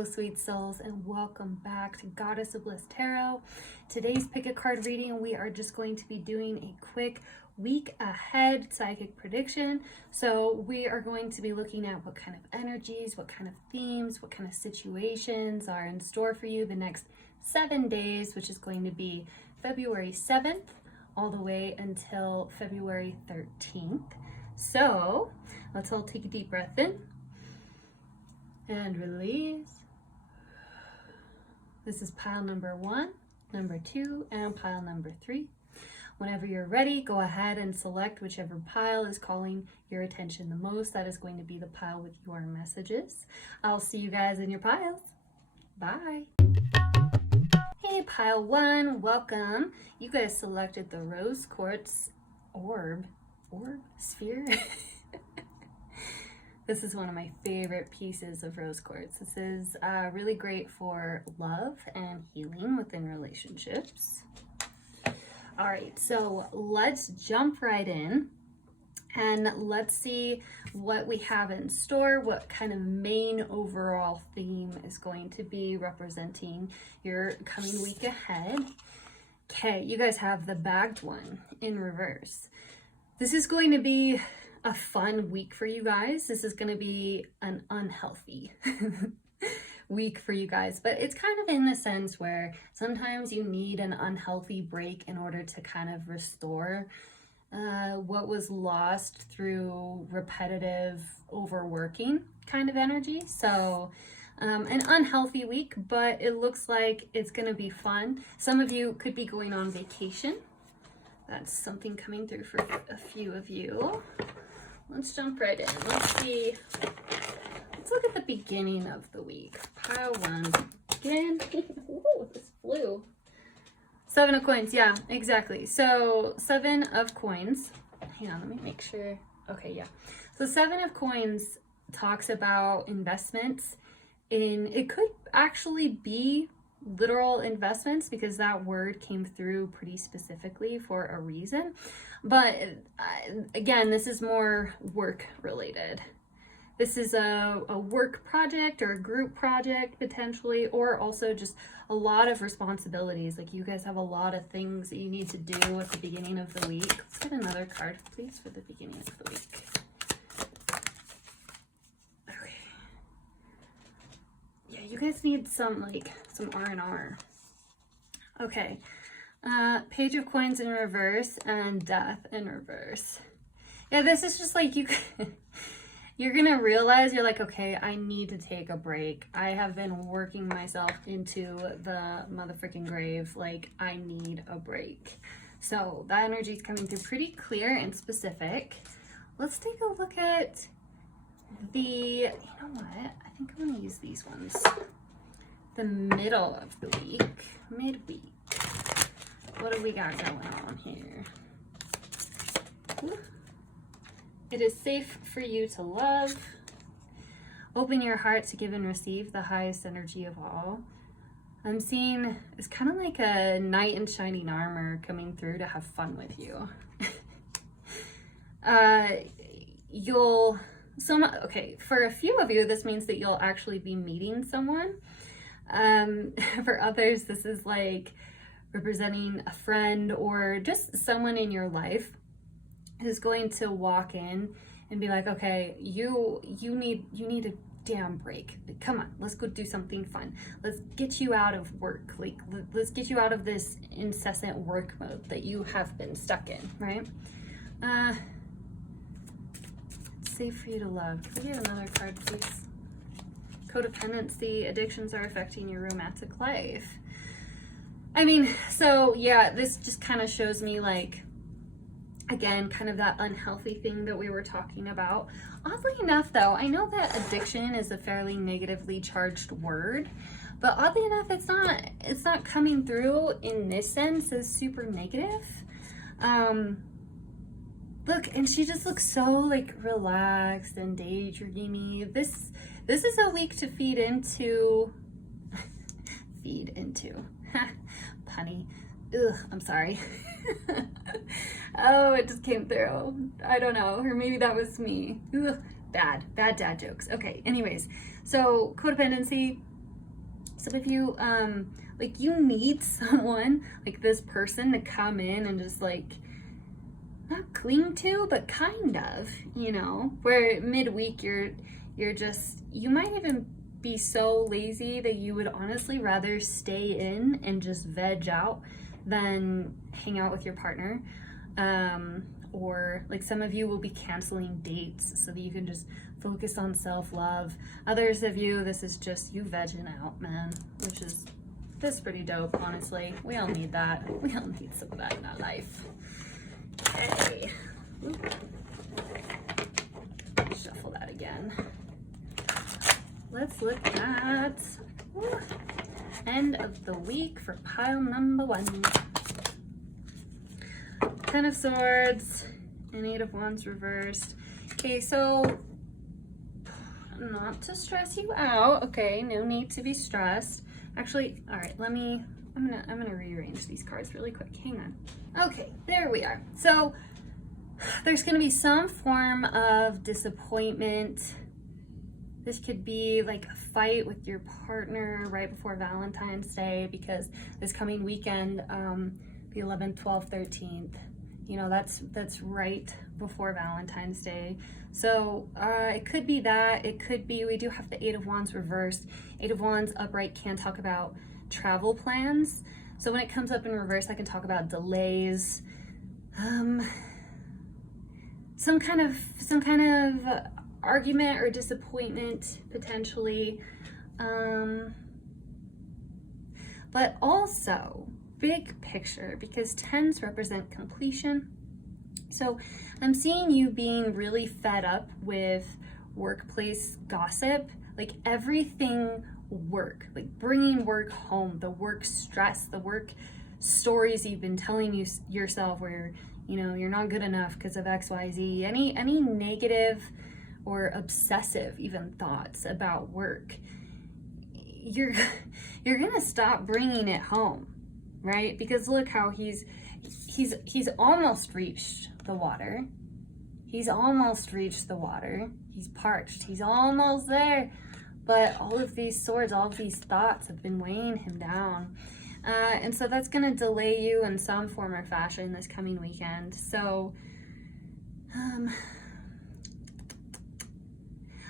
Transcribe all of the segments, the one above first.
Hello, sweet souls, and welcome back to Goddess of Bliss Tarot. Today's pick a card reading, we are just going to be doing a quick week ahead psychic prediction. So we are going to be looking at what kind of energies, what kind of themes, what kind of situations are in store for you the next 7 days, which is going to be February 7th all the way until February 13th. So let's all take a deep breath in and release. This is pile number 1, number 2, and pile number 3. Whenever you're ready, go ahead and select whichever pile is calling your attention the most. That is going to be the pile with your messages. I'll see you guys in your piles. Bye. Hey, pile 1, welcome. You guys selected the rose quartz orb sphere. This is one of my favorite pieces of rose quartz. This is really great for love and healing within relationships. All right, so let's jump right in and let's see what we have in store, what kind of main overall theme is going to be representing your coming week ahead. Okay, you guys have the bagged one in reverse. This is going to be a fun week for you guys. This is going to be an unhealthy week for you guys, but it's kind of in the sense where sometimes you need an unhealthy break in order to kind of restore what was lost through repetitive overworking kind of energy. So an unhealthy week, but it looks like it's going to be fun. Some of you could be going on vacation. That's something coming through for a few of you. Let's jump right in. Let's see. Let's look at the beginning of the week. Pile 1. Again. Ooh, this flew. 7 of coins. Yeah, exactly. So 7 of coins. Hang on, let me make sure. Okay, yeah. So 7 of coins talks about investments in, it could actually be literal investments because that word came through pretty specifically for a reason. But again, this is more work related. This is a work project or a group project potentially, or also just a lot of responsibilities. Like you guys have a lot of things that you need to do at the beginning of the week. Let's get another card, please, for the beginning of the week. Okay. Yeah, you guys need some R&R. Okay. Page of coins in reverse and death in reverse. Yeah, this is just like you're gonna realize, you're like, okay, I need to take a break. I have been working myself into the motherfucking grave. Like, I need a break. So that energy is coming through pretty clear and specific. Let's take a look at you know what? I think I'm gonna use these ones. The middle of the week, midweek. What do we got going on here? Ooh. It is safe for you to love. Open your heart to give and receive the highest energy of all. I'm seeing it's kind of like a knight in shining armor coming through to have fun with you. Okay, for a few of you, this means that you'll actually be meeting someone. For others, this is like representing a friend or just someone in your life who's going to walk in and be like, okay, you need a damn break. Come on, let's go do something fun. Let's get you out of work. Like, let's get you out of this incessant work mode that you have been stuck in, right? It's safe for you to love. Can we get another card, please? Codependency, addictions are affecting your romantic life. I mean, so yeah, this just kind of shows me like, again, kind of that unhealthy thing that we were talking about. Oddly enough though, I know that addiction is a fairly negatively charged word, but oddly enough, it's not coming through in this sense as super negative. Look, and she just looks so like relaxed and daydreamy. This is a week to feed into, punny. Ugh, I'm sorry. Oh, it just came through. I don't know, or maybe that was me. Ugh, bad dad jokes. Okay, anyways, so codependency, Some of you, like you need someone, like this person to come in and just like, not cling to, but kind of, you know, where midweek you're just, you might even be so lazy that you would honestly rather stay in and just veg out than hang out with your partner. Or like some of you will be canceling dates so that you can just focus on self-love. Others of you, this is just you vegging out, man, which is, this is pretty dope, honestly. We all need that. We all need some of that in our life. Okay. Shuffle that again. Let's look at end of the week for pile number 1. 10 of Swords and 8 of Wands reversed. Okay, so not to stress you out. Okay, no need to be stressed. Actually, all right, I'm gonna rearrange these cards really quick. Hang on. Okay, there we are. So there's gonna be some form of disappointment. This could be like a fight with your partner right before Valentine's Day, because this coming weekend, the 11th, 12th, 13th, you know, that's right before Valentine's Day. So it could be that. It could be, we do have the 8 of Wands reversed. 8 of Wands upright can talk about travel plans. So when it comes up in reverse, I can talk about delays, some kind of argument or disappointment potentially, but also big picture, because 10s represent completion. So I'm seeing you being really fed up with workplace gossip, like everything work, like bringing work home, the work stress, the work stories you've been telling yourself where, you know, you're not good enough because of XYZ, any negative or obsessive even thoughts about work, you're gonna stop bringing it home, right? Because look how he's almost reached the water. He's almost reached the water. He's parched. He's almost there. But all of these swords, all of these thoughts have been weighing him down. And so that's going to delay you in some form or fashion this coming weekend. So,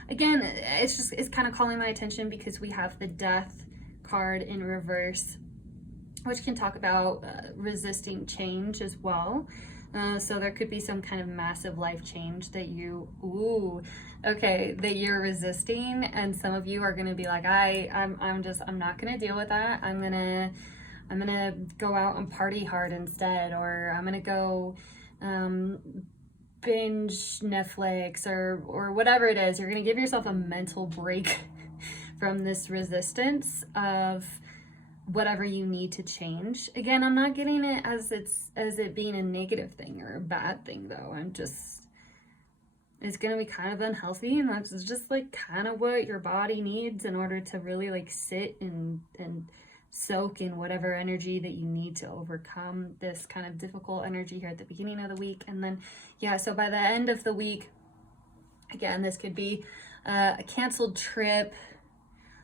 again, it's kind of calling my attention because we have the Death card in reverse, which can talk about resisting change as well. So there could be some kind of massive life change that that you're resisting, and some of you are going to be like, I'm not going to deal with that. I'm going to go out and party hard instead, or I'm going to go binge Netflix or whatever it is. You're going to give yourself a mental break from this resistance of whatever you need to change. Again, I'm not getting it as it being a negative thing or a bad thing, though. It's going to be kind of unhealthy, and that's just like kind of what your body needs in order to really like sit and soak in whatever energy that you need to overcome this kind of difficult energy here at the beginning of the week. And then, yeah, so by the end of the week, again, this could be a canceled trip,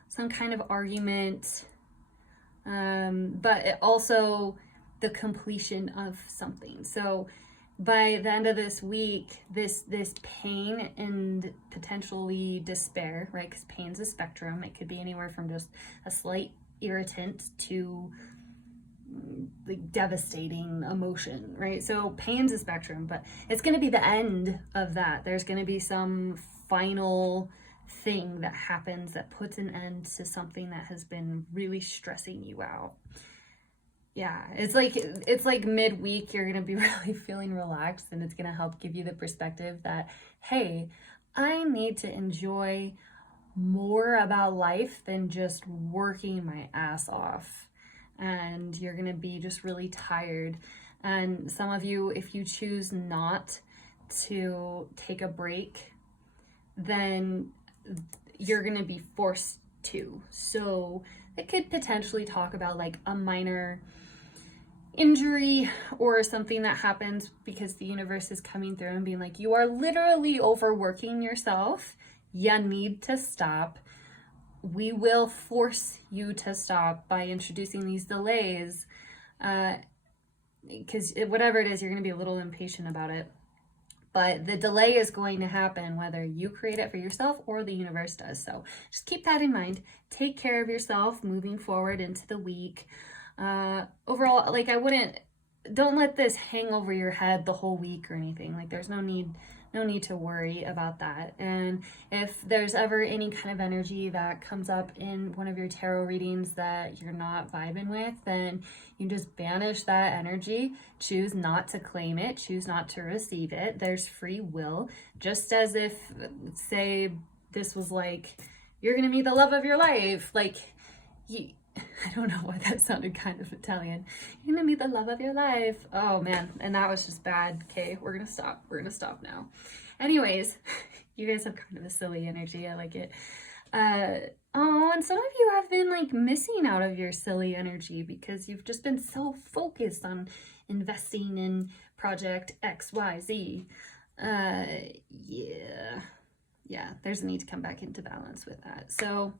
some kind of argument, but it also the completion of something. So by the end of this week, this pain and potentially despair, right? Because pain's a spectrum. It could be anywhere from just a slight irritant to like devastating emotion, right? So pain's a spectrum, but it's going to be the end of that. There's going to be some final thing that happens that puts an end to something that has been really stressing you out. Yeah, it's like midweek you're going to be really feeling relaxed, and it's going to help give you the perspective that, hey, I need to enjoy more about life than just working my ass off. And you're going to be just really tired. And some of you, if you choose not to take a break, then you're going to be forced to. So it could potentially talk about like a minor injury or something that happens because the universe is coming through and being like, you are literally overworking yourself. You need to stop. we will force you to stop by introducing these delays, because whatever it is, you're going to be a little impatient about it. But the delay is going to happen whether you create it for yourself or the universe does. So just keep that in mind. Take care of yourself moving forward into the week. Overall, like, don't let this hang over your head the whole week or anything. Like, there's no need to worry about that. And if there's ever any kind of energy that comes up in one of your tarot readings that you're not vibing with, then you just banish that energy. Choose not to claim it. Choose not to receive it. There's free will. Just as if, say, this was like, you're gonna meet the love of your life. Like, I don't know why that sounded kind of Italian. You're gonna meet the love of your life. Oh man, and that was just bad. Okay, we're gonna stop now. Anyways, you guys have kind of a silly energy. I like it. Oh, and some of you have been like missing out of your silly energy because you've just been so focused on investing in project XYZ. Yeah, there's a need to come back into balance with that. So,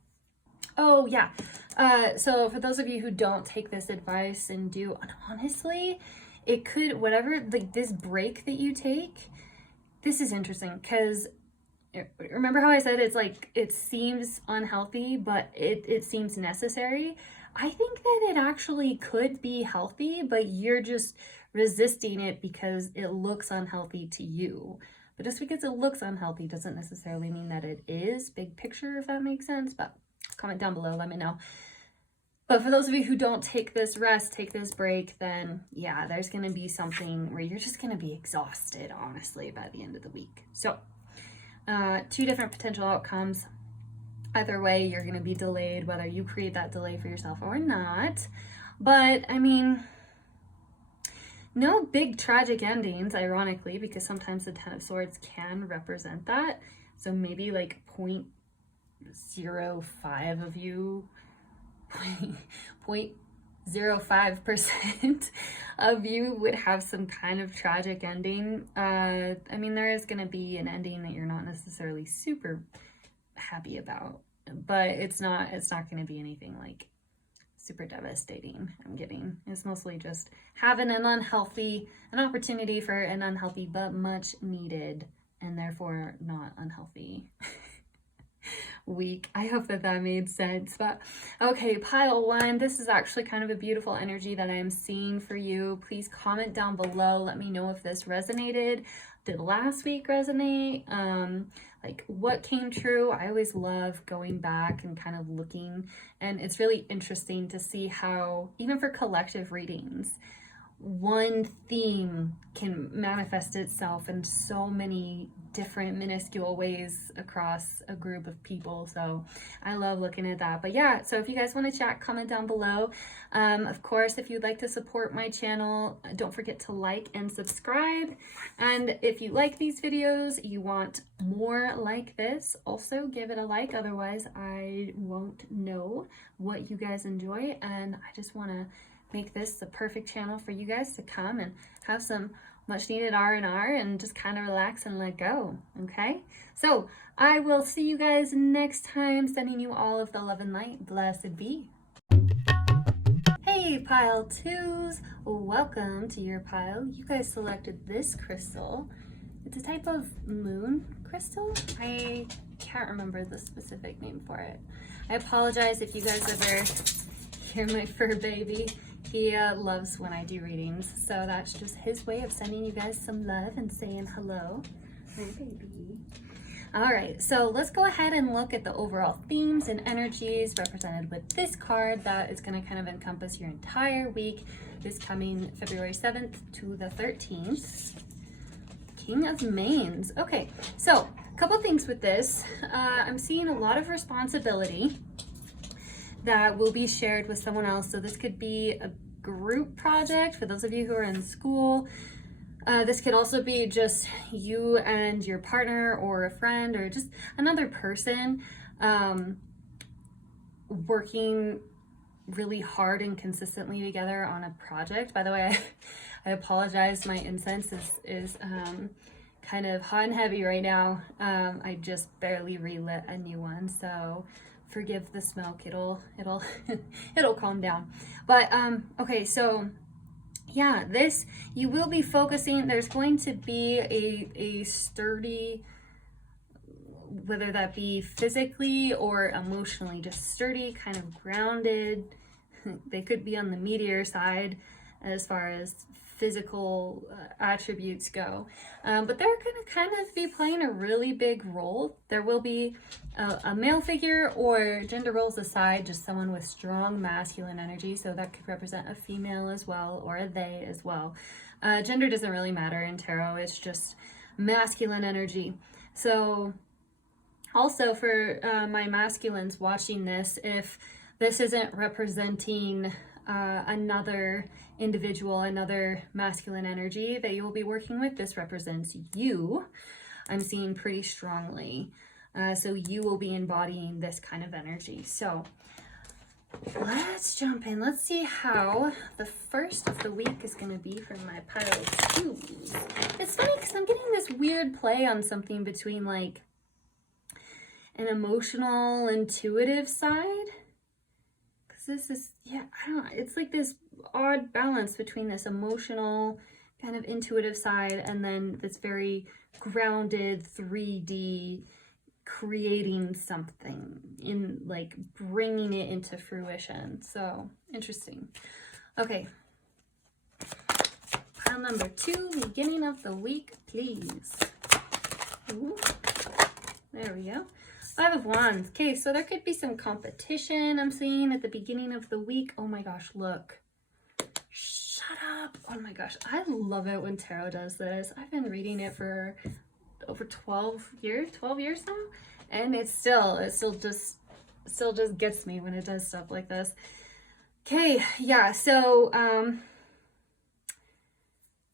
oh yeah. So for those of you who don't take this advice and do, honestly, it could, whatever, like this break that you take, this is interesting because remember how I said it's like, it seems unhealthy, but it seems necessary. I think that it actually could be healthy, but you're just resisting it because it looks unhealthy to you. But just because it looks unhealthy doesn't necessarily mean that it is. Big picture, if that makes sense. But comment down below, let me know. But for those of you who don't take this rest, take this break, then yeah, there's going to be something where you're just going to be exhausted, honestly, by the end of the week. So, two different potential outcomes. Either way, you're going to be delayed, whether you create that delay for yourself or not. But, I mean, no big tragic endings, ironically, because sometimes the Ten of Swords can represent that. So maybe like 0.05 of you, 0.05% of you would have some kind of tragic ending. I mean, there is going to be an ending that you're not necessarily super happy about, but it's not going to be anything like super devastating. I'm getting, it's mostly just having an opportunity for an unhealthy but much needed and therefore not unhealthy week. I hope that made sense. But okay, pile one, this is actually kind of a beautiful energy that I am seeing for you. Please comment down below, let me know if this resonated. Did last week resonate? Like what came true? I always love going back and kind of looking, and it's really interesting to see how, even for collective readings, one theme can manifest itself in so many different minuscule ways across a group of people. So I love looking at that. But yeah, so if you guys want to chat, comment down below. Of course, if you'd like to support my channel, don't forget to like and subscribe. And if you like these videos, you want more like this, also give it a like. Otherwise, I won't know what you guys enjoy. And I just want to make this the perfect channel for you guys to come and have some much needed R&R and just kind of relax and let go. Okay, so I will see you guys next time, sending you all of the love and light. Blessed be. Hey pile twos, welcome to your pile. You guys selected this crystal. It's a type of moon crystal. I can't remember the specific name for it. I apologize if you guys ever hear my fur baby. He loves when I do readings, so that's just his way of sending you guys some love and saying hello. Hi, baby. All right, so let's go ahead and look at the overall themes and energies represented with this card that is going to kind of encompass your entire week, this coming February 7th to the 13th. King of Manes. Okay, so a couple things with this. I'm seeing a lot of responsibility that will be shared with someone else. So this could be a group project for those of you who are in school. This could also be just you and your partner or a friend or just another person working really hard and consistently together on a project. By the way, I apologize. My incense is kind of hot and heavy right now. I just barely relit a new one, so forgive the smoke. It'll it'll calm down. But okay, so yeah, this, you will be focusing, there's going to be a sturdy, whether that be physically or emotionally, just sturdy, kind of grounded. They could be on the meteor side as far as physical attributes go, but they're going to kind of be playing a really big role. There will be a male figure, or gender roles aside, just someone with strong masculine energy, so that could represent a female as well, or a they as well. Gender doesn't really matter in tarot, it's just masculine energy. So also for my masculines watching this, if this isn't representing another individual, another masculine energy that you will be working with, this represents you. I'm seeing pretty strongly. So you will be embodying this kind of energy. So let's jump in. Let's see how the first of the week is going to be for my pile of twos. It's funny because I'm getting this weird play on something between like an emotional, intuitive side. This is, yeah, I don't know, it's like this odd balance between this emotional kind of intuitive side and then this very grounded 3D creating something, in like bringing it into fruition. So interesting. Okay, pile number 2, beginning of the week, please. Ooh. There we go. 5 of Wands. Okay, so there could be some competition I'm seeing at the beginning of the week. Oh my gosh, look. Shut up. Oh my gosh, I love it when tarot does this. I've been reading it for over 12 years now, and it still just gets me when it does stuff like this. Okay, yeah, so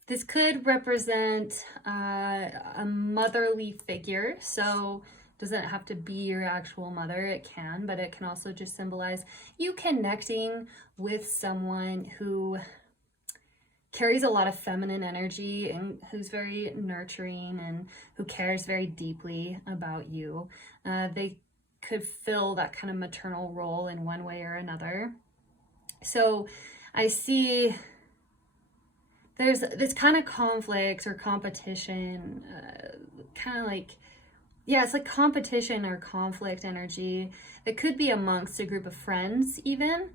this could represent a motherly figure. So doesn't have to be your actual mother, it can, but it can also just symbolize you connecting with someone who carries a lot of feminine energy and who's very nurturing and who cares very deeply about you. They could fill that kind of maternal role in one way or another. So I see there's this kind of conflict or competition, kind of like, yeah, it's like competition or conflict energy. It could be amongst a group of friends even.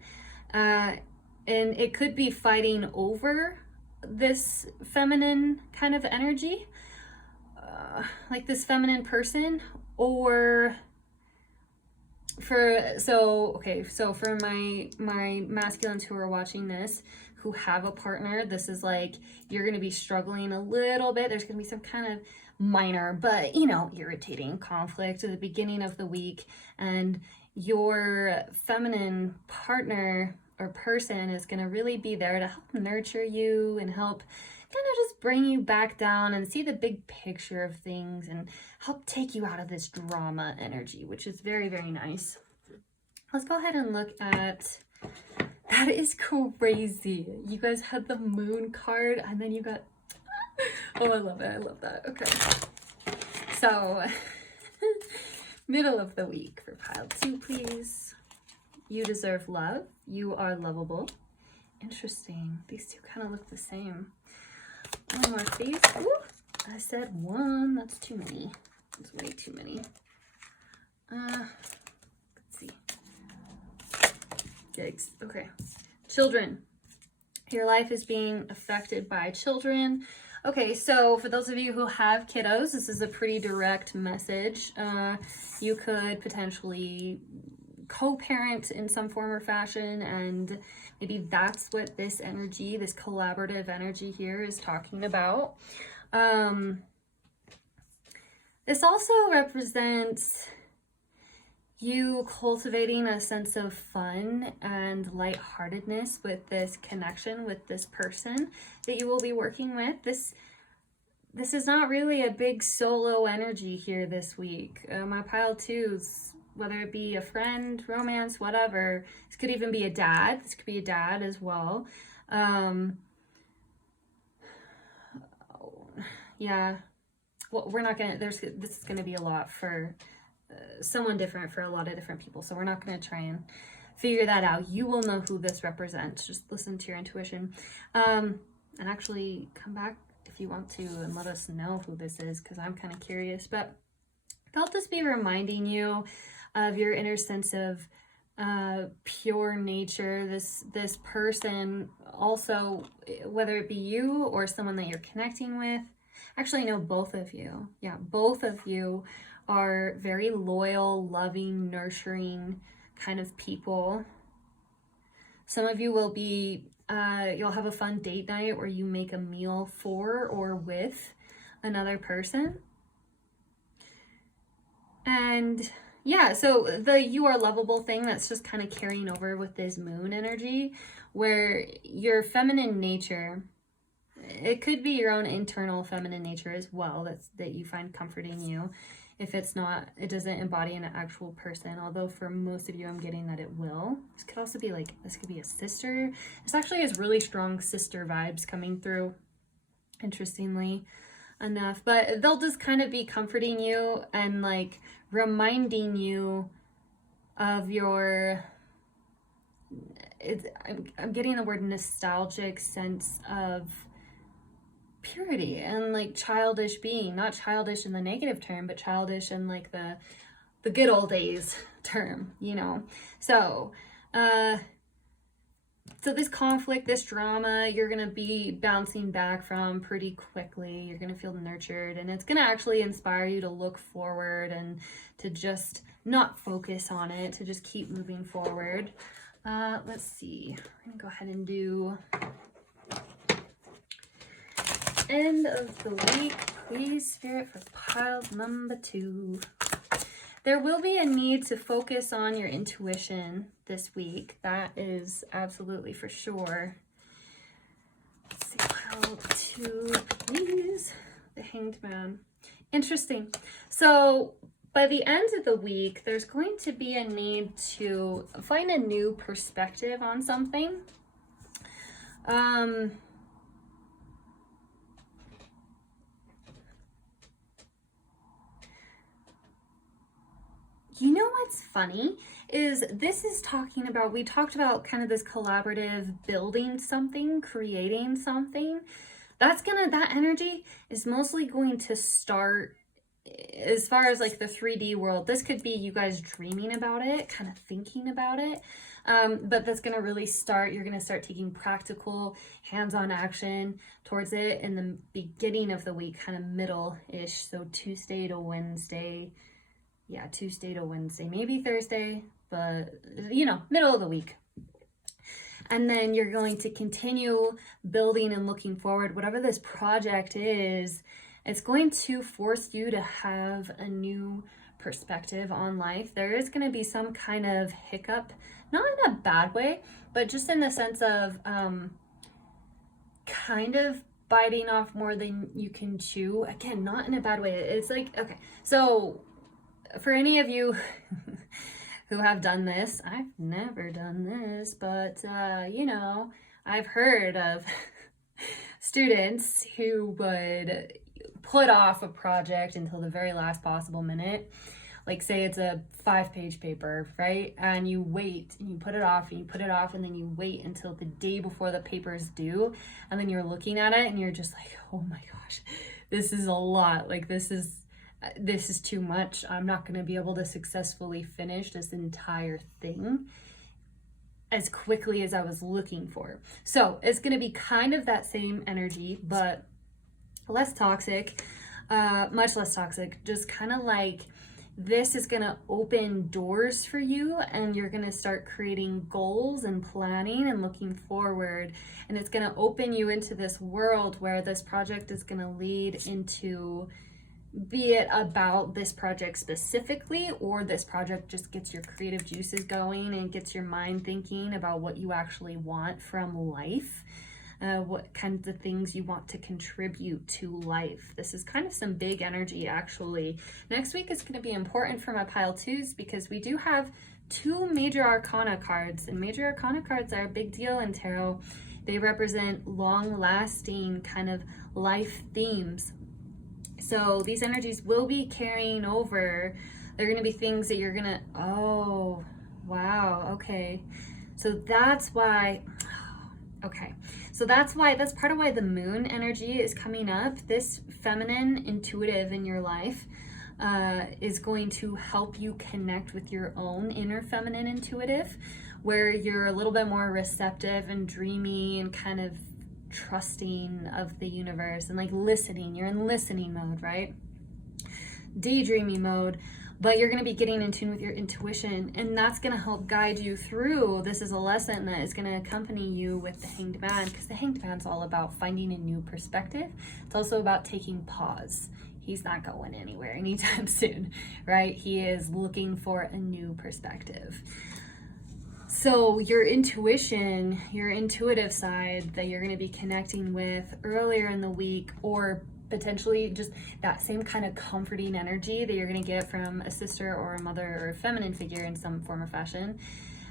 And it could be fighting over this feminine kind of energy, like this feminine person, or for my masculines who are watching this, who have a partner, this is like, you're going to be struggling a little bit. There's going to be some kind of minor, but irritating conflict at the beginning of the week, and your feminine partner or person is going to really be there to help nurture you and help kind of just bring you back down and see the big picture of things and help take you out of this drama energy, which is very, very nice. Let's go ahead and look at, that is crazy. You guys had the moon card and then you got, oh, I love it. I love that. Okay. So middle of the week for pile 2, please. You deserve love. You are lovable. Interesting. These two kind of look the same. One more, please. Ooh, I said 1. That's too many. That's way too many. Let's see. Yikes. Okay. Children. Your life is being affected by children. Okay, so for those of you who have kiddos, this is a pretty direct message. You could potentially co-parent in some form or fashion, and maybe that's what this energy, this collaborative energy here is talking about. This also represents you cultivating a sense of fun and lightheartedness with this connection with this person that you will be working with. This is not really a big solo energy here this week. My pile 2s, whether it be a friend, romance, whatever. This could even be a dad. This could be a dad as well. Yeah. Well, we're not gonna, this is gonna be a lot for someone different for a lot of different people. So we're not going to try and figure that out. You will know who this represents. Just listen to your intuition. And actually come back if you want to and let us know who this is, because I'm kind of curious. But they'll just be reminding you of your inner sense of pure nature. This person also, whether it be you or someone that you're connecting with, actually no, both of you. Yeah, both of you are very loyal, loving, nurturing kind of people. Some of you will be, you'll have a fun date night where you make a meal for or with another person. And yeah, so the you are lovable thing, that's just kind of carrying over with this moon energy, where your feminine nature, it could be your own internal feminine nature as well, that you find comforting you. If it's not, it doesn't embody an actual person, although for most of you, I'm getting that it will. This could also be like, this could be a sister. This actually has really strong sister vibes coming through, interestingly enough. But they'll just kind of be comforting you and like reminding you of your, I'm getting the word nostalgic sense of purity and like childish being, not childish in the negative term, but childish in like the good old days term, you know. So this conflict, this drama, you're gonna be bouncing back from pretty quickly. You're gonna feel nurtured, and it's gonna actually inspire you to look forward and to just not focus on it, to just keep moving forward. Let's see, I'm gonna go ahead and do end of the week, please, Spirit, for pile number 2. There will be a need to focus on your intuition this week. That is absolutely for sure. Let's see, pile 2, please. The Hanged Man. Interesting. So by the end of the week, there's going to be a need to find a new perspective on something. You know what's funny is this is talking about, we talked about kind of this collaborative building something, creating something. That energy is mostly going to start as far as like the 3D world. This could be you guys dreaming about it, kind of thinking about it. But that's going to really start, you're going to start taking practical hands-on action towards it in the beginning of the week, kind of middle-ish. So Tuesday to Wednesday. Yeah, Tuesday to Wednesday, maybe Thursday, but you know, middle of the week. And then you're going to continue building and looking forward. Whatever this project is, it's going to force you to have a new perspective on life. There is going to be some kind of hiccup, not in a bad way, but just in the sense of kind of biting off more than you can chew. Again, not in a bad way. It's like, okay, so for any of you who have done this, I've never done this, but you know, I've heard of students who would put off a project until the very last possible minute. Like say it's a 5-page paper, right? And you wait and you put it off and you put it off, and then you wait until the day before the paper is due, and then you're looking at it and you're just like, oh my gosh, this is a lot. Like this is too much. I'm not going to be able to successfully finish this entire thing as quickly as I was looking for. So it's going to be kind of that same energy, but less toxic, much less toxic. Just kind of like this is going to open doors for you, and you're going to start creating goals and planning and looking forward. And it's going to open you into this world where this project is going to lead into, be it about this project specifically, or this project just gets your creative juices going and gets your mind thinking about what you actually want from life, what kinds of things you want to contribute to life. This is kind of some big energy, actually. Next week is going to be important for my pile 2s because we do have 2 major arcana cards, and major arcana cards are a big deal in tarot. They represent long-lasting kind of life themes. So these energies will be carrying over There are going to be things that you're going to, oh, wow, okay. So that's why, okay. So that's part of why the moon energy is coming up. This feminine intuitive in your life is going to help you connect with your own inner feminine intuitive, where you're a little bit more receptive and dreamy and kind of trusting of the universe and like listening. You're in listening mode, right? Daydreamy mode, but you're going to be getting in tune with your intuition, and that's going to help guide you through. This is a lesson that is going to accompany you with the Hanged Man, because the Hanged Man's all about finding a new perspective. It's also about taking pause. He's not going anywhere anytime soon, right? He is looking for a new perspective. So your intuition, your intuitive side that you're going to be connecting with earlier in the week, or potentially just that same kind of comforting energy that you're going to get from a sister or a mother or a feminine figure in some form or fashion,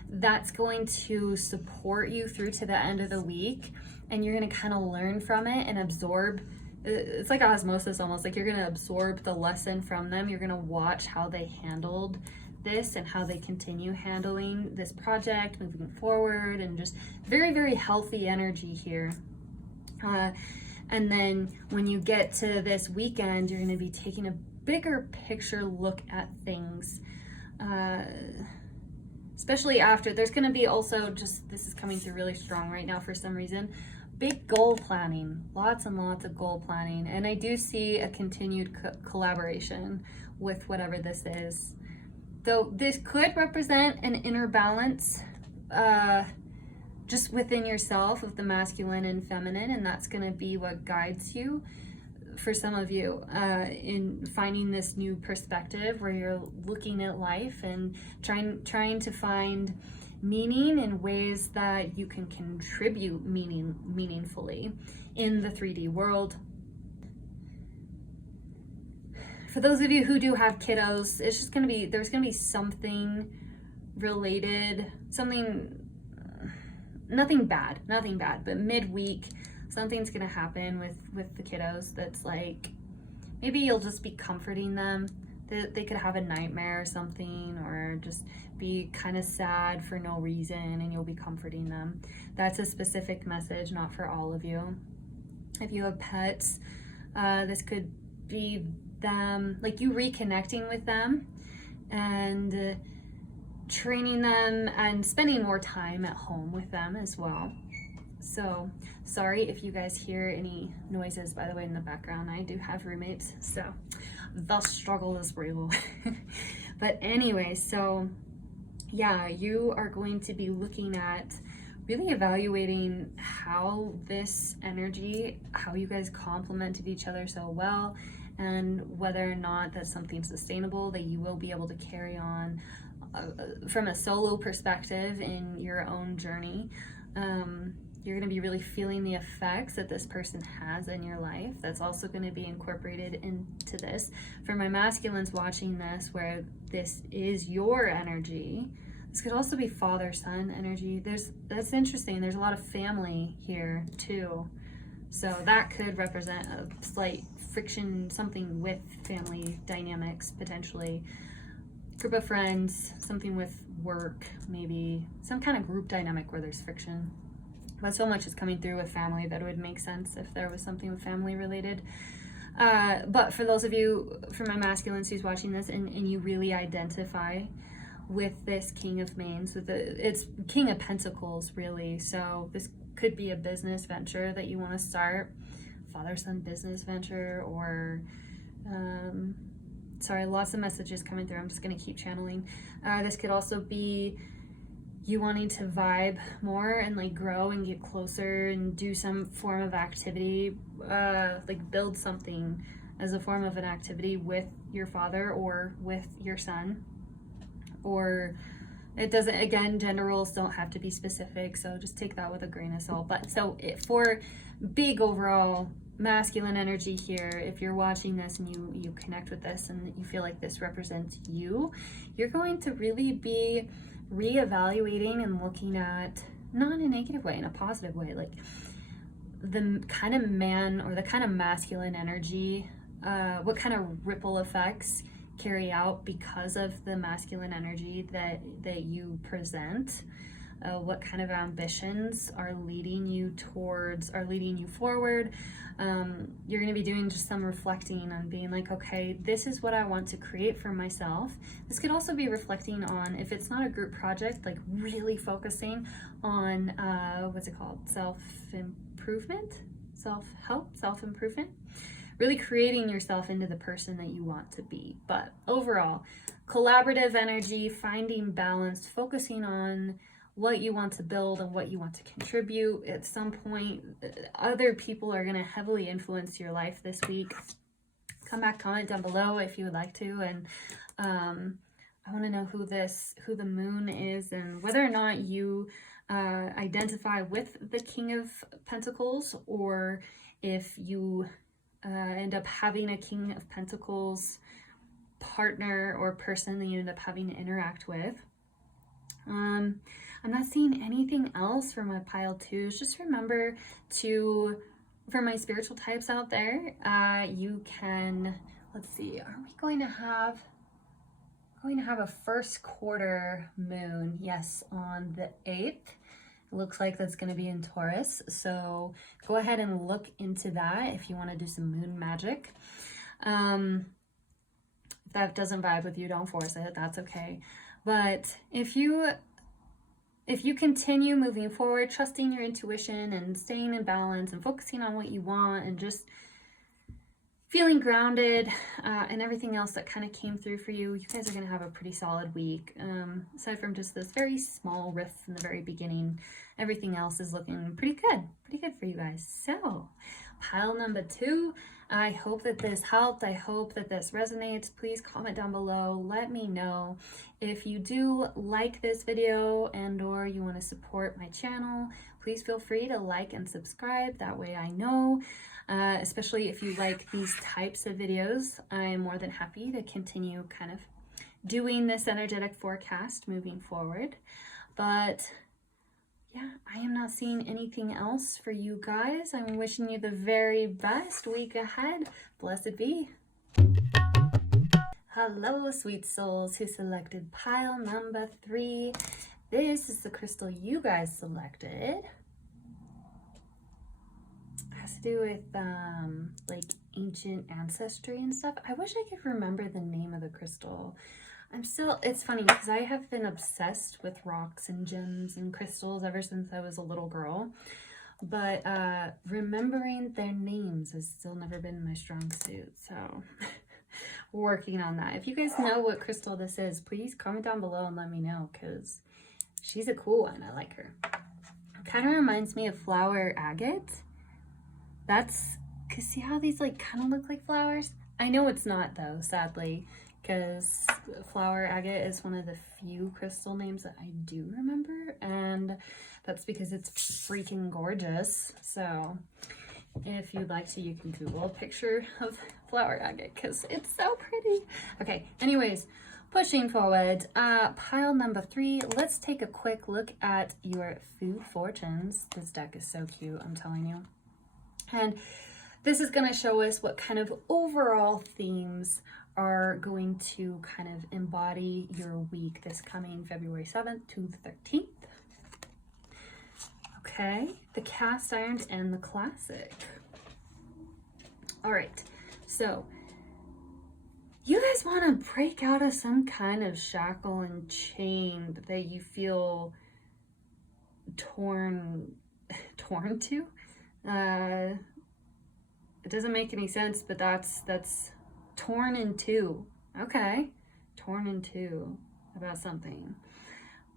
that's going to support you through to the end of the week, and you're going to kind of learn from it and absorb. It's like osmosis almost, like you're going to absorb the lesson from them. You're going to watch how they handled this and how they continue handling this project moving forward, and just very, very healthy energy here. And then when you get to this weekend, you're going to be taking a bigger picture look at things, especially after. There's going to be also just, this is coming through really strong right now for some reason, big goal planning, lots and lots of goal planning. And I do see a continued collaboration with whatever this is. Though this could represent an inner balance just within yourself of the masculine and feminine, and that's going to be what guides you for some of you in finding this new perspective where you're looking at life and trying to find meaning in ways that you can contribute meaningfully in the 3D world. For those of you who do have kiddos, it's just going to be, there's going to be something related, nothing bad, but midweek, something's going to happen with the kiddos that's like, maybe you'll just be comforting them. They could have a nightmare or something, or just be kind of sad for no reason, and you'll be comforting them. That's a specific message, not for all of you. If you have pets, this could be them, like you reconnecting with them and training them and spending more time at home with them as well. So sorry if you guys hear any noises, by the way, in the background. I do have roommates, so the struggle is real. But anyway, so yeah, you are going to be looking at really evaluating how this energy, how you guys complemented each other so well, and whether or not that's something sustainable that you will be able to carry on from a solo perspective in your own journey. You're going to be really feeling the effects that this person has in your life. That's also going to be incorporated into this. For my masculines watching this, where this is your energy, this could also be father-son energy. That's interesting. There's a lot of family here too. So that could represent a slight friction, something with family dynamics, potentially. Group of friends, something with work, maybe some kind of group dynamic where there's friction. But so much is coming through with family that it would make sense if there was something with family related. But for those of you, for my masculines who's watching this, and you really identify with this King of Mains, it's King of Pentacles, really. So this could be a business venture that you want to start, father-son business venture, or sorry, lots of messages coming through. I'm just going to keep channeling. This could also be you wanting to vibe more and like grow and get closer and do some form of activity, like build something as a form of an activity with your father or with your son. Or it doesn't, again, gender roles don't have to be specific, so just take that with a grain of salt. But so for big overall masculine energy here, if you're watching this and you connect with this and you feel like this represents you, you're going to really be reevaluating and looking at, not in a negative way, in a positive way, like the kind of man or the kind of masculine energy, what kind of ripple effects carry out because of the masculine energy that you present. What kind of ambitions are leading you forward. You're going to be doing just some reflecting on being like, okay, this is what I want to create for myself. This could also be reflecting on, if it's not a group project, like really focusing on what's it called, self-improvement, self-help, self-improvement, really creating yourself into the person that you want to be. But overall, collaborative energy, finding balance, focusing on what you want to build and what you want to contribute. At some point, other people are going to heavily influence your life this week. Come back, comment down below if you would like to. And I want to know who the moon is and whether or not you identify with the King of Pentacles, or if you end up having a King of Pentacles partner or person that you end up having to interact with. I'm not seeing anything else for my pile twos. Just remember to, for my spiritual types out there, you can, let's see, are we going to have a first quarter moon? Yes, on the 8th. It looks like that's going to be in Taurus. So go ahead and look into that if you want to do some moon magic. If that doesn't vibe with you, don't force it. That's okay. But if you continue moving forward, trusting your intuition and staying in balance and focusing on what you want and just feeling grounded and everything else that kind of came through for you, you guys are going to have a pretty solid week. Aside from just this very small riff in the very beginning, everything else is looking pretty good for you guys. So pile number 2, I hope that this helped. I hope that this resonates. Please comment down below. Let me know if you do like this video and or you want to support my channel. Please feel free to like and subscribe. That way I know, especially if you like these types of videos. I'm more than happy to continue kind of doing this energetic forecast moving forward. But yeah, I am not seeing anything else for you guys. I'm wishing you the very best week ahead. Blessed be. Hello, sweet souls who selected pile number 3. This is the crystal you guys selected. It has to do with like ancient ancestry and stuff. I wish I could remember the name of the crystal. It's funny because I have been obsessed with rocks and gems and crystals ever since I was a little girl. But remembering their names has still never been my strong suit. So working on that. If you guys know what crystal this is, please comment down below and let me know, because she's a cool one. I like her. It kind of reminds me of flower agate. Cause see how these like kind of look like flowers? I know it's not though, sadly, because flower agate is one of the few crystal names that I do remember, and that's because it's freaking gorgeous. So if you'd like to, you can Google a picture of flower agate because it's so pretty. Okay, anyways, pushing forward, pile number 3, let's take a quick look at your food fortunes. This deck is so cute, I'm telling you. And this is going to show us what kind of overall themes are going to kind of embody your week this coming February 7th to the 13th. Okay, the cast iron and the classic. All right, so you guys want to break out of some kind of shackle and chain that you feel torn to. It doesn't make any sense, but that's torn in two. Okay, torn in two about something.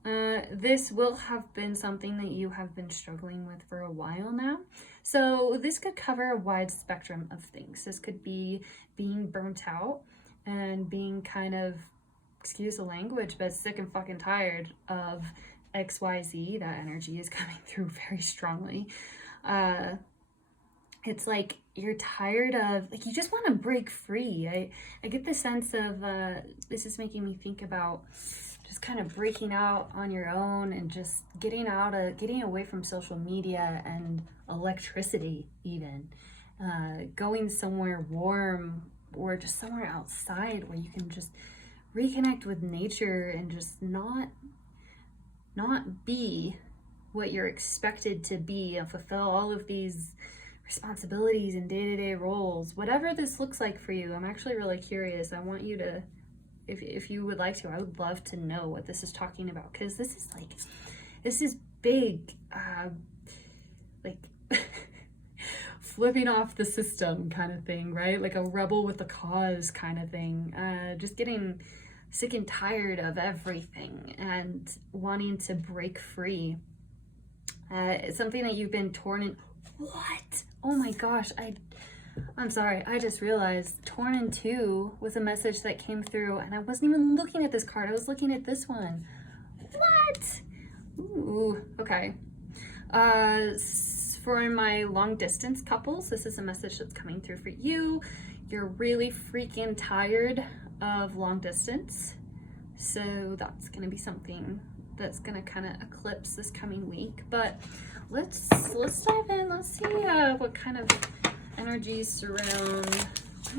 This will have been something that you have been struggling with for a while now. So this could cover a wide spectrum of things. This could be being burnt out and being kind of, excuse the language, but sick and fucking tired of XYZ. That energy is coming through very strongly. It's like you're tired of, like, you just want to break free. I get the sense of, this is making me think about just kind of breaking out on your own and just getting away from social media and electricity even. Going somewhere warm, or just somewhere outside where you can just reconnect with nature and just not be what you're expected to be and fulfill all of these responsibilities and day-to-day roles. Whatever this looks like for you, I'm actually really curious. I want you to, if you would like to, I would love to know what this is talking about, because this is big, like flipping off the system kind of thing, right? Like a rebel with a cause kind of thing. Just getting sick and tired of everything and wanting to break free. It's something that you've been torn in. What? Oh my gosh, I'm sorry, I just realized torn in two was a message that came through, and I wasn't even looking at this card, I was looking at this one. What? Ooh, okay. For my long distance couples, this is a message that's coming through for you. You're really freaking tired of long distance, so that's going to be something that's going to kind of eclipse this coming week. But let's dive in. Let's see what kind of energies surround.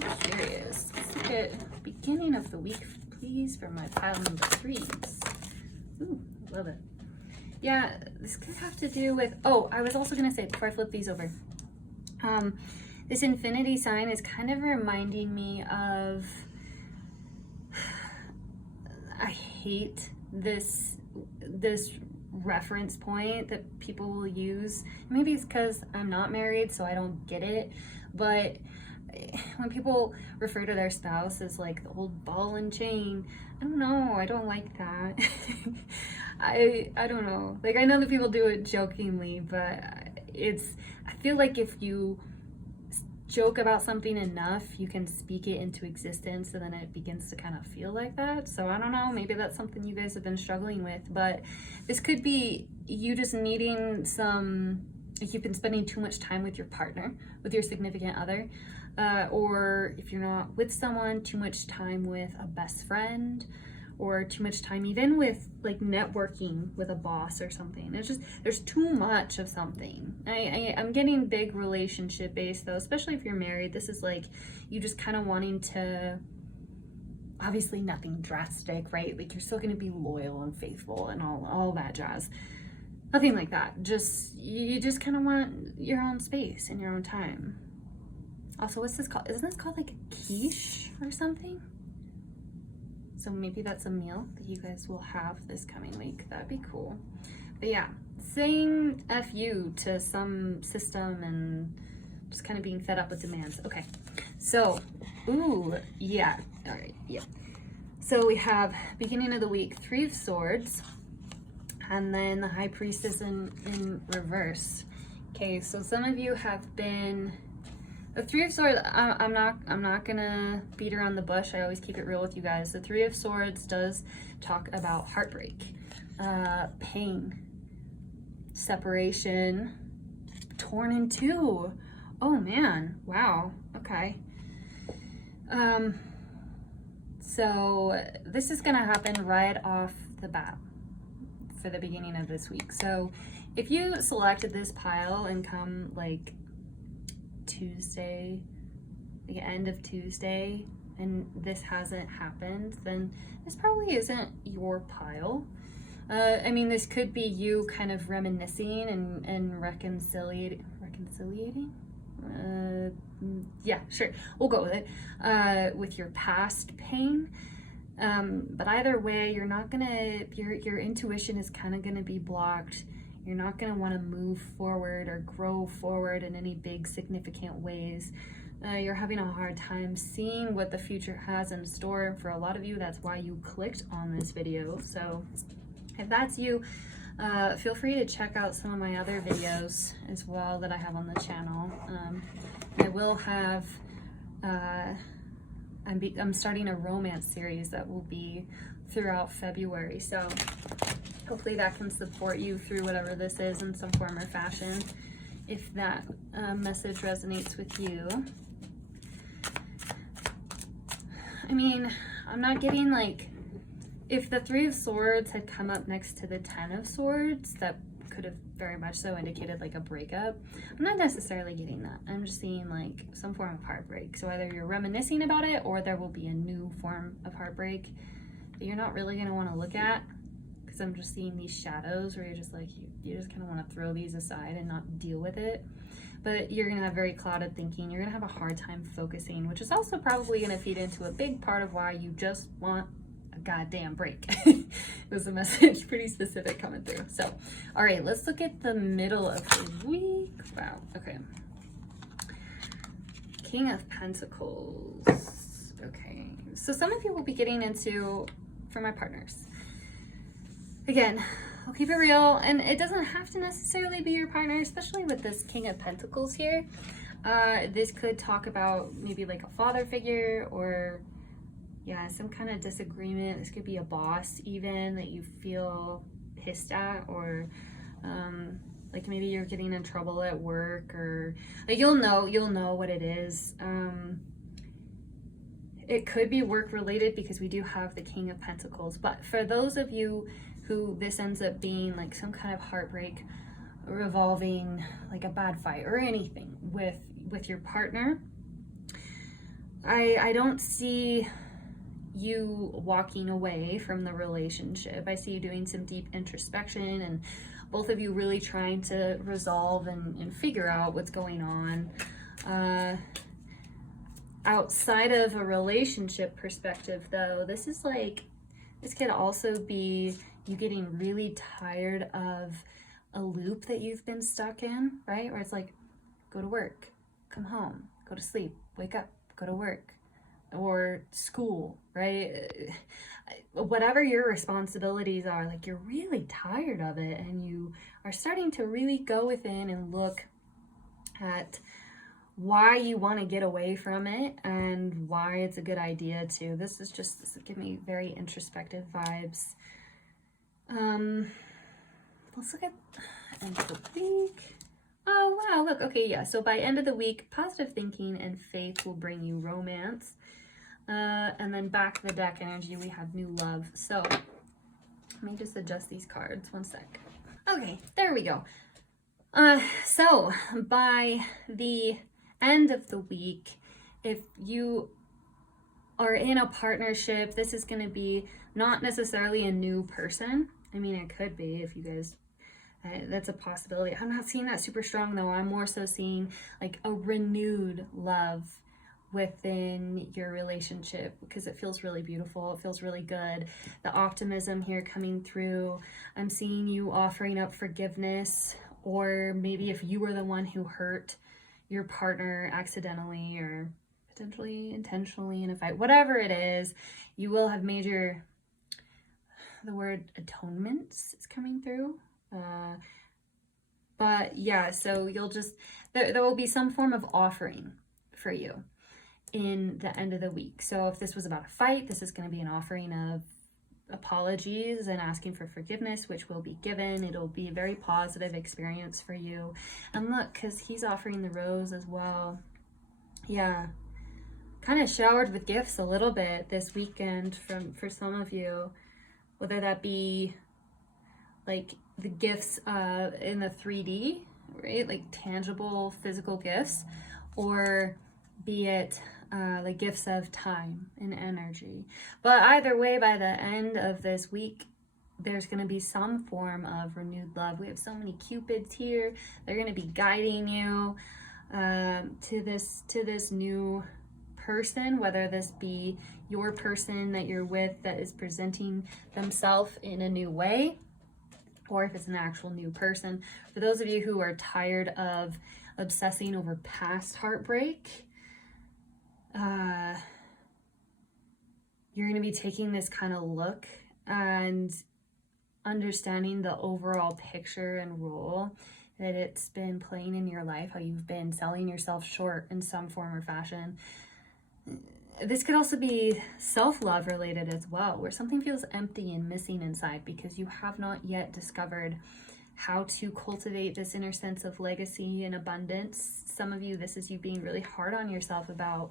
I'm curious. Let's look at beginning of the week, please, for my pile number 3s. Ooh, love it. Yeah, this could have to do with, oh, I was also going to say, before I flip these over, this infinity sign is kind of reminding me of, I hate this reference point that people will use. Maybe it's because I'm not married, so I don't get it, but when people refer to their spouse as like the old ball and chain, I don't know, I don't like that. I don't know, like I know that people do it jokingly, but I feel like if you joke about something enough, you can speak it into existence, and then it begins to kind of feel like that. So I don't know, maybe that's something you guys have been struggling with, but this could be you just needing some, like you've been spending too much time with your partner, with your significant other, or if you're not with someone, too much time with a best friend, or too much time even with like networking with a boss or something. It's just, there's too much of something. I'm getting big relationship based though, especially if you're married. This is like you just kind of wanting to, obviously nothing drastic, right? Like you're still going to be loyal and faithful and all that jazz. Nothing like that. You just kind of want your own space and your own time. Also, what's this called? Isn't this called like a quiche or something? So maybe that's a meal that you guys will have this coming week. That'd be cool. But yeah, saying F you to some system and just kind of being fed up with demands. Okay, so, ooh, yeah, all right, yeah. So we have beginning of the week, 3 of Swords, and then the High Priestess in reverse. Okay, so some of you have been, the 3 of Swords, I'm not gonna beat around the bush. I always keep it real with you guys. The 3 of Swords does talk about heartbreak, pain, separation, torn in two. Oh man, wow, okay. So this is gonna happen right off the bat for the beginning of this week. So if you selected this pile and come like Tuesday, the end of Tuesday, and this hasn't happened, then this probably isn't your pile. I mean, this could be you kind of reminiscing and reconciliating? Yeah, sure, we'll go with it, with your past pain. But either way, you're not gonna, your intuition is kind of gonna be blocked. You're not going to want to move forward or grow forward in any big significant ways. You're having a hard time seeing what the future has in store. For a lot of you, that's why you clicked on this video. So if that's you, feel free to check out some of my other videos as well that I have on the channel. I will have, I'm starting a romance series that will be throughout February. So hopefully that can support you through whatever this is in some form or fashion, if that message resonates with you. I mean, I'm not getting like, if the 3 of Swords had come up next to the 10 of Swords, that could have very much so indicated like a breakup. I'm not necessarily getting that. I'm just seeing like some form of heartbreak. So either you're reminiscing about it, or there will be a new form of heartbreak that you're not really going to want to look at, because I'm just seeing these shadows where you're just like, you just kind of want to throw these aside and not deal with it. But you're going to have very clouded thinking. You're going to have a hard time focusing, which is also probably going to feed into a big part of why you just want a goddamn break. It was a message pretty specific coming through. So, all right, let's look at the middle of the week. Wow, okay. King of Pentacles. Okay, so some of you will be getting into, for my partners. Again, I'll keep it real, and it doesn't have to necessarily be your partner, especially with this King of Pentacles here. This could talk about maybe like a father figure, or yeah, some kind of disagreement. This could be a boss even that you feel pissed at, or like maybe you're getting in trouble at work, or like you'll know what it is. It could be work related because we do have the King of Pentacles, but for those of you who this ends up being like some kind of heartbreak revolving like a bad fight or anything with your partner, I don't see you walking away from the relationship. I see you doing some deep introspection, and both of you really trying to resolve and figure out what's going on. Outside of a relationship perspective though, this could also be you getting really tired of a loop that you've been stuck in, right? Where it's like, go to work, come home, go to sleep, wake up, go to work, or school, right? Whatever your responsibilities are, like you're really tired of it, and you are starting to really go within and look at why you want to get away from it and why it's a good idea to. This give me very introspective vibes. Let's look at end of the week. Oh wow, look, okay, yeah, so by end of the week, positive thinking and faith will bring you romance. And then back of the deck energy, we have new love. So let me just adjust these cards, one sec. Okay, there we go. So by the end of the week, if you are in a partnership, this is going to be not necessarily a new person. I mean, it could be if you guys, that's a possibility. I'm not seeing that super strong though. I'm more so seeing like a renewed love within your relationship, because it feels really beautiful. It feels really good. The optimism here coming through. I'm seeing you offering up forgiveness, or maybe if you were the one who hurt your partner accidentally or potentially intentionally in a fight, whatever it is, you will have major, the word atonements is coming through. But yeah, so you'll just, there will be some form of offering for you in the end of the week. So if this was about a fight, this is going to be an offering of apologies and asking for forgiveness, which will be given. It'll be a very positive experience for you. And look, because he's offering the rose as well. Yeah, kind of showered with gifts a little bit this weekend for some of you, whether that be like the gifts in the 3D, right, like tangible physical gifts, or be it like gifts of time and energy. But either way, by the end of this week, there's going to be some form of renewed love. We have so many cupids here. They're going to be guiding you to this new person, whether this be your person that you're with that is presenting themselves in a new way, or if it's an actual new person. For those of you who are tired of obsessing over past heartbreak, you're going to be taking this kind of look and understanding the overall picture and role that it's been playing in your life, how you've been selling yourself short in some form or fashion. This could also be self-love related as well, where something feels empty and missing inside because you have not yet discovered how to cultivate this inner sense of legacy and abundance. Some of you, this is you being really hard on yourself about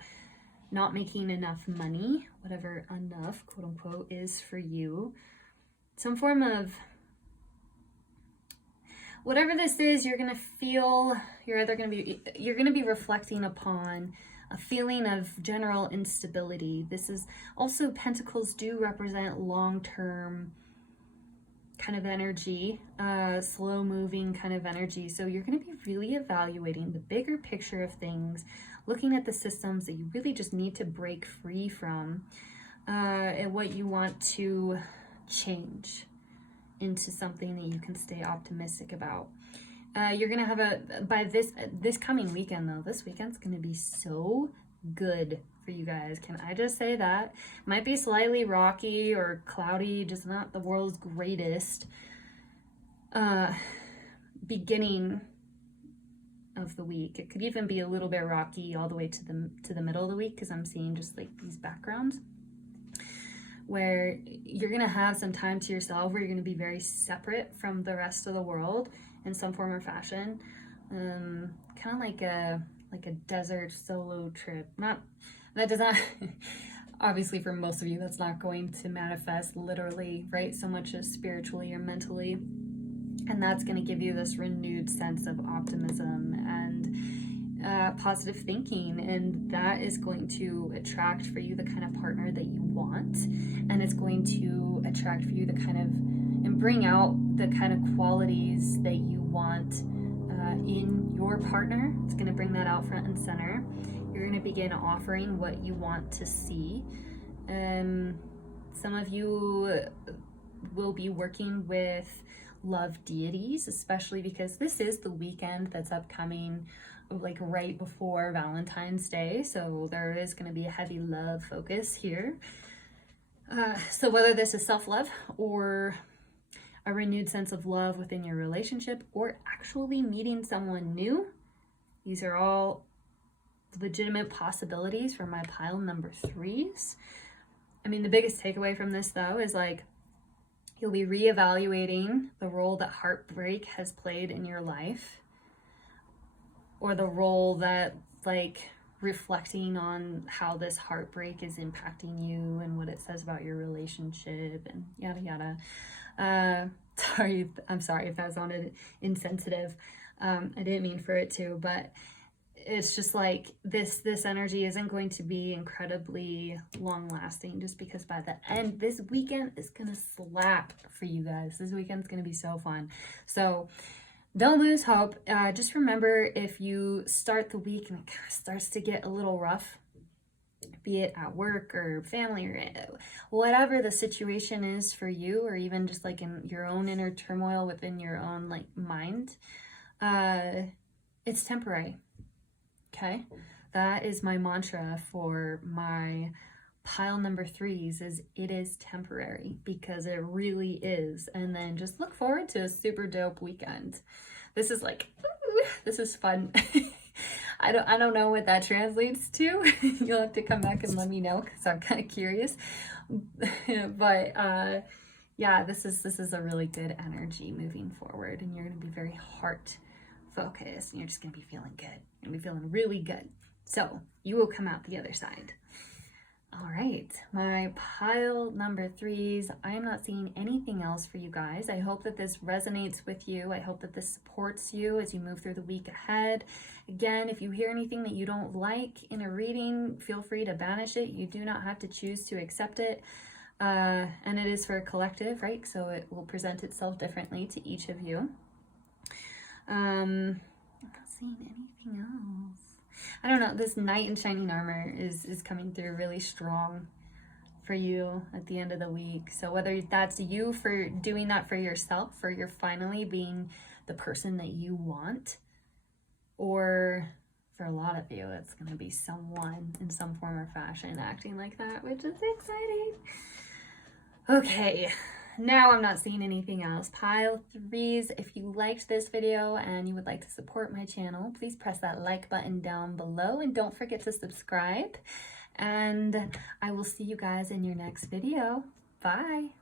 not making enough money, whatever enough, quote unquote, is for you. Some form of, whatever this is, you're going to feel, you're going to be reflecting upon a feeling of general instability. This is also, Pentacles do represent long-term kind of energy, slow moving kind of energy. So you're going to be really evaluating the bigger picture of things, looking at the systems that you really just need to break free from, and what you want to change into something that you can stay optimistic about. You're gonna have by this coming weekend though, this weekend's gonna be so good for you guys. Can I just say that? Might be slightly rocky or cloudy, just not the world's greatest beginning of the week. It could even be a little bit rocky all the way to the middle of the week, because I'm seeing just like these backgrounds where you're gonna have some time to yourself, where you're gonna be very separate from the rest of the world in some form or fashion. Kind of like a desert solo trip. That does not obviously for most of you that's not going to manifest literally, right, so much as spiritually or mentally. And that's going to give you this renewed sense of optimism and positive thinking, and that is going to attract for you the kind of partner that you want, and it's going to attract for you the kind of, and bring out the kind of qualities that you want in your partner. It's going to bring that out front and center. You're going to begin offering what you want to see. Some of you will be working with love deities, especially because this is the weekend that's upcoming, like right before Valentine's Day. So there is going to be a heavy love focus here. So whether this is self-love or a renewed sense of love within your relationship, or actually meeting someone new, these are all legitimate possibilities for my pile number 3s. I mean, the biggest takeaway from this though is like, you'll be reevaluating the role that heartbreak has played in your life, or the role that, like, reflecting on how this heartbreak is impacting you and what it says about your relationship and yada yada. I'm sorry if that sounded insensitive. I didn't mean for it to, but it's just like this energy isn't going to be incredibly long lasting, just because by the end, this weekend is gonna slap for you guys. This weekend's gonna be so fun. So don't lose hope. Just remember, if you start the week and it kind of starts to get a little rough, be it at work or family or whatever the situation is for you, or even just like in your own inner turmoil within your own like mind, it's temporary. Okay, that is my mantra for my pile number 3s, is it is temporary, because it really is. And then just look forward to a super dope weekend. This is like, ooh, this is fun. I don't know what that translates to. You'll have to come back and let me know, because I'm kind of curious. But yeah, this is a really good energy moving forward, and you're going to be very heart focused, and you're just going to be feeling good. You're going to be feeling really good. So you will come out the other side. All right, my pile number 3s, I am not seeing anything else for you guys. I hope that this resonates with you. I hope that this supports you as you move through the week ahead. Again, if you hear anything that you don't like in a reading, feel free to banish it. You do not have to choose to accept it. And it is for a collective, right? So it will present itself differently to each of you. I'm not seeing anything else. I don't know, this Knight in Shining Armor is coming through really strong for you at the end of the week. So whether that's you for doing that for yourself, for you're finally being the person that you want, or for a lot of you, it's going to be someone in some form or fashion acting like that, which is exciting. Okay. Now I'm not seeing anything else. Pile 3s, if you liked this video and you would like to support my channel, please press that like button down below, and don't forget to subscribe. And I will see you guys in your next video. Bye.